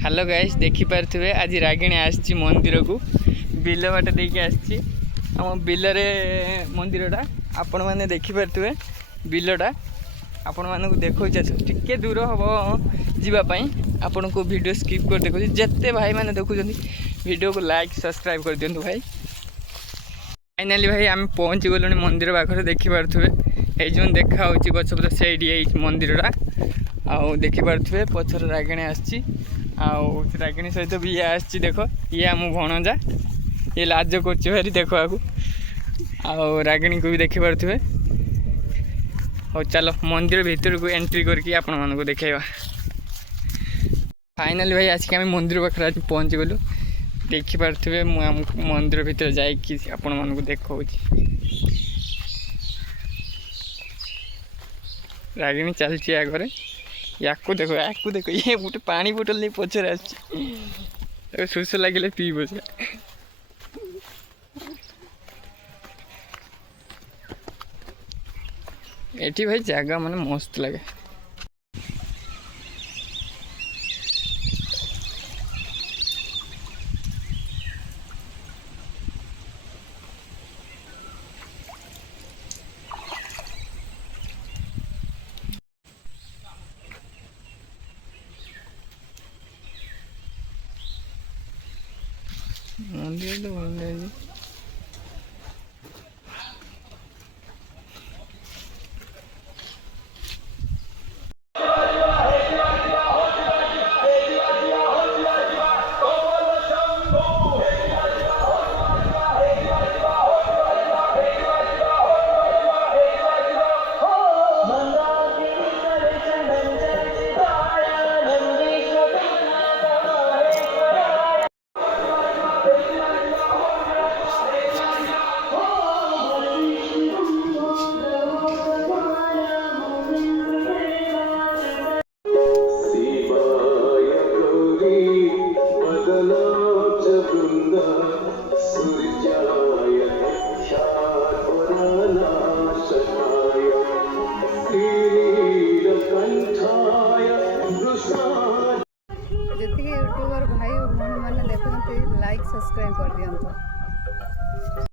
Hello guys देखि पारथुवे आज रागिणी आछि मंदिर को बिल बाट देके आछि हम बिल रे मंदिरटा आपण माने देखि पारथुवे बिलटा आपण मानक देखौ टिके दूर हम जीवा पई आपण को वीडियो स्किप कर देखौ जत्ते भाई माने देखु वीडियो को लाइक सब्सक्राइब कर दियंतु भाई। फाइनली भाई आम पहुँची गलुनी मंदिर पाखे देखि पारथुवे ए जोन देखा होची गछपत्र सेडी मंदिरटा आउ देखि पारथुवे पछर रागिणी आछि आउ रागिणी सहित भी ये आछि देखो ये आम भणजा ये लाज कर भारी देखो आगु आउ रागिणी को भी देखि पारथुवे। हो चलो मंदिर भीतर को एंट्री करके आपण मानक देखेबा। फाइनली भाई आज के आम मंदिर पाखे आज पहुँची गलु देखि पारथुवे मु आम मंदिर भीतर जाई कि आपण मानक देखौछि रागिणी चलची आगे या देखो ये गोटे पानी बोतल नहीं पचर आ शोष लगे पीब से एटी भाई जगह माने मस्त लगे। मंदिर तो भल लगे यूट्यूबर भाई भौणी मैंने देखते लाइक सब्सक्राइब कर दिखाँ।